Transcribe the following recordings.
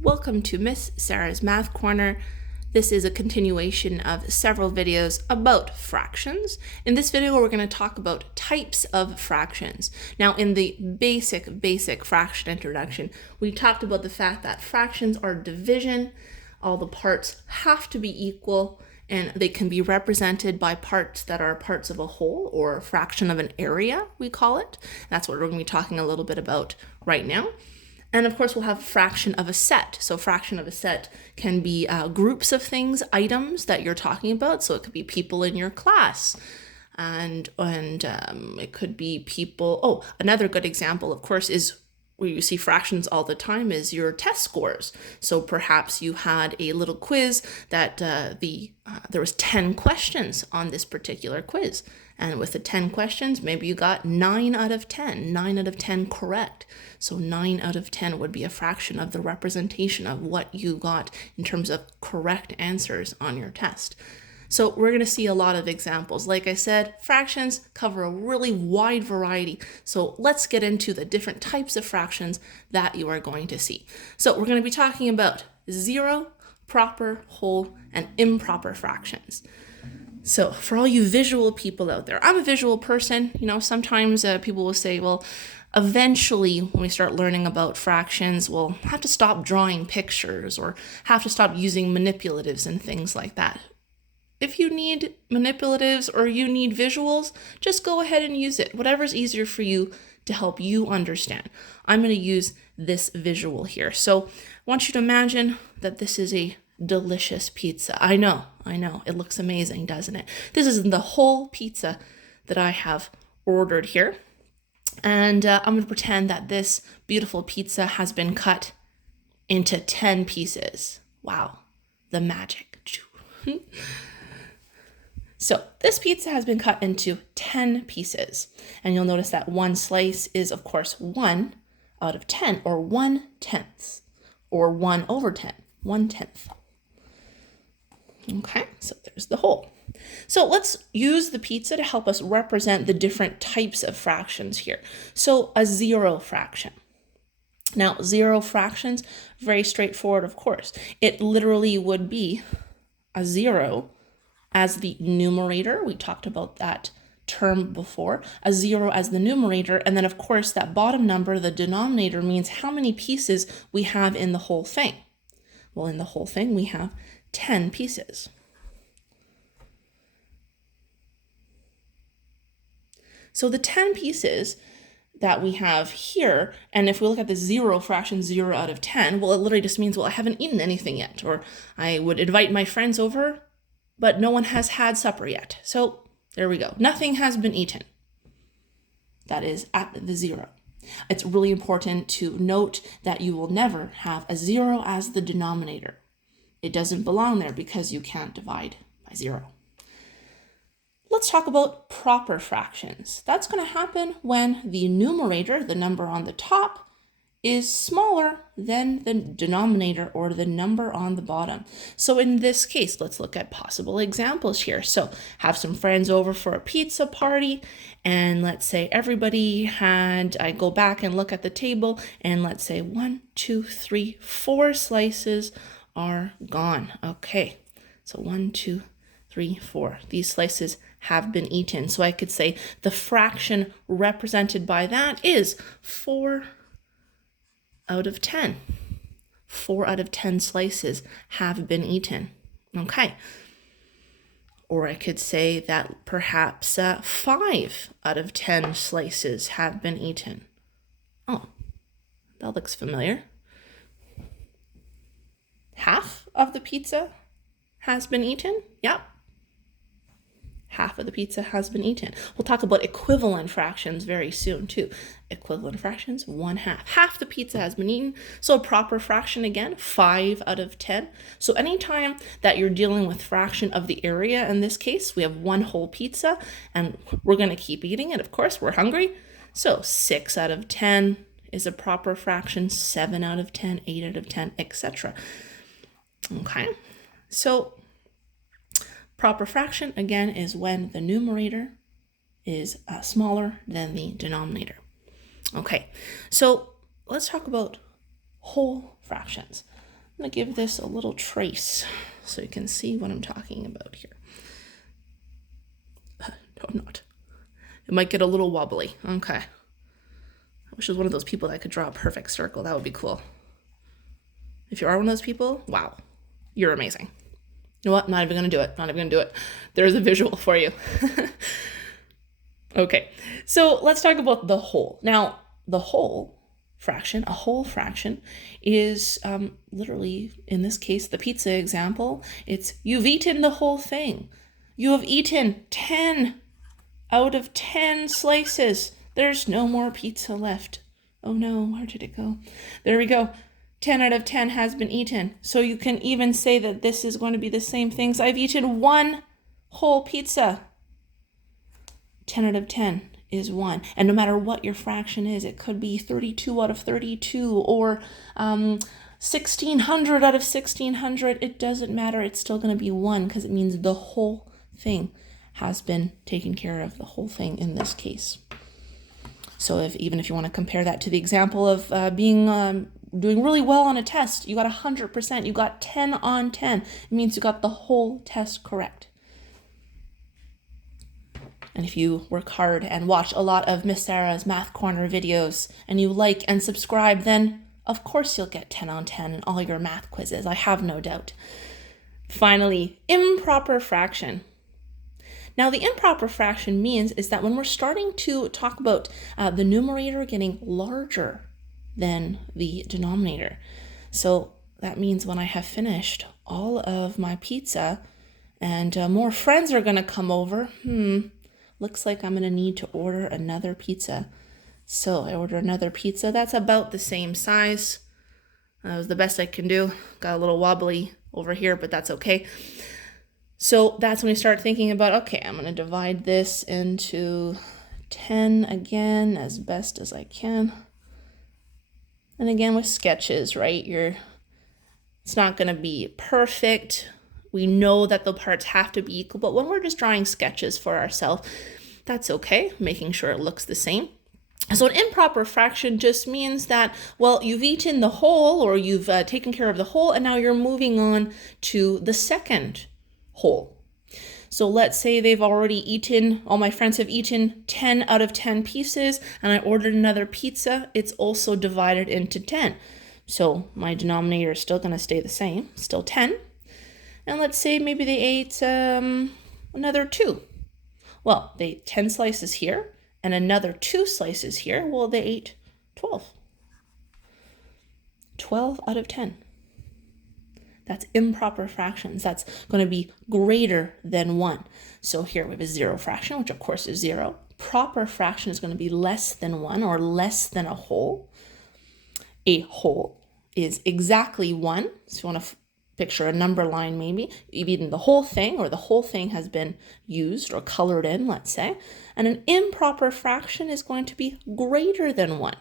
Welcome to Miss Sarah's Math Corner. This is a continuation of several videos about fractions. In this video, we're going to talk about types of fractions. Now, in the basic fraction introduction, we talked about the fact that fractions are division. All the parts have to be equal, and they can be represented by parts that are parts of a whole, or a fraction of an area, we call it. That's what we're going to be talking a little bit about right now. And of course, we'll have fraction of a set. So fraction of a set can be groups of things, items that you're talking about. So it could be people in your class, and it could be people. Oh, another good example, of course, is where you see fractions all the time is your test scores. So perhaps you had a little quiz that there was 10 questions on this particular quiz. And with the 10 questions, maybe you got 9 out of 10 correct. So 9 out of 10 would be a fraction of the representation of what you got in terms of correct answers on your test. So we're going to see a lot of examples. Like I said, fractions cover a really wide variety. So let's get into the different types of fractions that you are going to see. So we're going to be talking about zero, proper, whole, and improper fractions. So for all you visual people out there, I'm a visual person. Sometimes people will say, well, eventually when we start learning about fractions, we'll have to stop drawing pictures or have to stop using manipulatives and things like that. If you need manipulatives or you need visuals, just go ahead and use it. Whatever's easier for you to help you understand. I'm going to use this visual here. So I want you to imagine that this is a delicious pizza. I know. It looks amazing, doesn't it? This is the whole pizza that I have ordered here. And I'm going to pretend that this beautiful pizza has been cut into 10 pieces. Wow, the magic. So this pizza has been cut into 10 pieces. And you'll notice that one slice is, of course, 1 out of 10, or 1/10, or 1 over 10, 1/10. Okay, so there's the whole. So let's use the pizza to help us represent the different types of fractions here. So a zero fraction. Now, zero fractions, very straightforward, of course. It literally would be a 0 as the numerator. We talked about that term before. A 0 as the numerator, and then of course that bottom number, the denominator, means how many pieces we have in the whole thing. Well, in the whole thing we have 10 pieces. So the 10 pieces that we have here, and if we look at the zero fraction, 0 out of 10, well, it literally just means, well, I haven't eaten anything yet, or I would invite my friends over, but no one has had supper yet. So there we go. Nothing has been eaten. That is at the 0. It's really important to note that you will never have a 0 as the denominator. It doesn't belong there because you can't divide by 0. Let's talk about proper fractions. That's going to happen when the numerator, the number on the top, is smaller than the denominator, or the number on the bottom. So in this case, let's look at possible examples here. So have some friends over for a pizza party, and let's say everybody had, I go back and look at the table, and let's say 1, 2, 3, 4 slices are gone. Okay, so 1, 2, 3, 4. These slices have been eaten. So I could say the fraction represented by that is 4 out of 10. 4 out of 10 slices have been eaten. Okay. Or I could say that perhaps 5 out of 10 slices have been eaten. Oh, that looks familiar. Half of the pizza has been eaten? Yep. Half of the pizza has been eaten. We'll talk about equivalent fractions very soon too. Equivalent fractions, 1/2. Half the pizza has been eaten. So a proper fraction again, 5 out of 10. So anytime that you're dealing with fraction of the area, in this case, we have one whole pizza and we're going to keep eating it. Of course, we're hungry. So 6 out of 10 is a proper fraction, 7 out of 10, 8 out of 10, etc. Okay, so proper fraction, again, is when the numerator is smaller than the denominator. Okay, so let's talk about whole fractions. going to give this a little trace so you can see what I'm talking about here. No, not. It might get a little wobbly. Okay. I wish I was one of those people that could draw a perfect circle. That would be cool. If you are one of those people, wow, you're amazing. You know what? Not even going to do it. Not even going to do it. There's a visual for you. Okay, so let's talk about the whole. Now, the whole fraction, a whole fraction, is literally, in this case, the pizza example, it's you've eaten the whole thing. You have eaten 10 out of 10 slices. There's no more pizza left. Oh no, where did it go? There we go. 10 out of 10 has been eaten. So you can even say that this is going to be the same things. I've eaten one whole pizza. 10 out of 10 is 1. And no matter what your fraction is, it could be 32 out of 32 or 1600 out of 1600. It doesn't matter. It's still going to be 1 because it means the whole thing has been taken care of, the whole thing in this case. So even if you want to compare that to the example of doing really well on a test, you got 100%, you got 10 on 10. It means you got the whole test correct. And if you work hard and watch a lot of Miss Sarah's Math Corner videos and you like and subscribe, then of course you'll get 10 on 10 in all your math quizzes. I have no doubt. Finally, improper fraction. Now, the improper fraction means is that when we're starting to talk about the numerator getting larger than the denominator. So that means when I have finished all of my pizza and more friends are going to come over, looks like I'm going to need to order another pizza. So I order another pizza. That's about the same size. That was the best I can do. Got a little wobbly over here, but that's okay. So that's when we start thinking about, okay, I'm going to divide this into 10 again as best as I can. And again with sketches, right? It's not going to be perfect. We know that the parts have to be equal, but when we're just drawing sketches for ourselves, that's okay, making sure it looks the same. So an improper fraction just means that, well, you've eaten the whole or you've taken care of the whole, and now you're moving on to the second whole. So let's say they've already eaten, all my friends have eaten 10 out of 10 pieces, and I ordered another pizza. It's also divided into 10. So my denominator is still going to stay the same, still 10. And let's say maybe they ate another 2. Well, they ate 10 slices here and another 2 slices here. Well, they ate 12. 12 out of 10. That's improper fractions. That's going to be greater than 1. So here we have a 0 fraction, which of course is 0. Proper fraction is going to be less than 1 or less than a whole. A whole is exactly 1. So you want to picture a number line maybe. You've eaten the whole thing or the whole thing has been used or colored in, let's say. And an improper fraction is going to be greater than 1.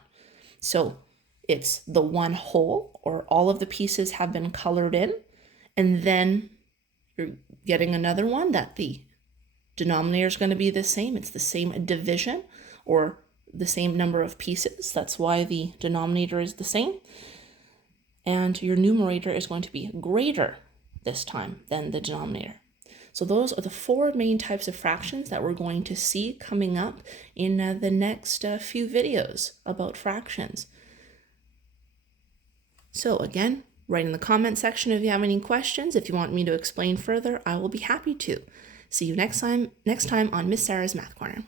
So it's the 1 whole or all of the pieces have been colored in. And then you're getting another one that the denominator is going to be the same. It's the same division or the same number of pieces. That's why the denominator is the same. And your numerator is going to be greater this time than the denominator. So those are the 4 main types of fractions that we're going to see coming up in the next few videos about fractions. So again, write in the comment section if you have any questions. If you want me to explain further, I will be happy to. See you next time on Miss Sarah's Math Corner.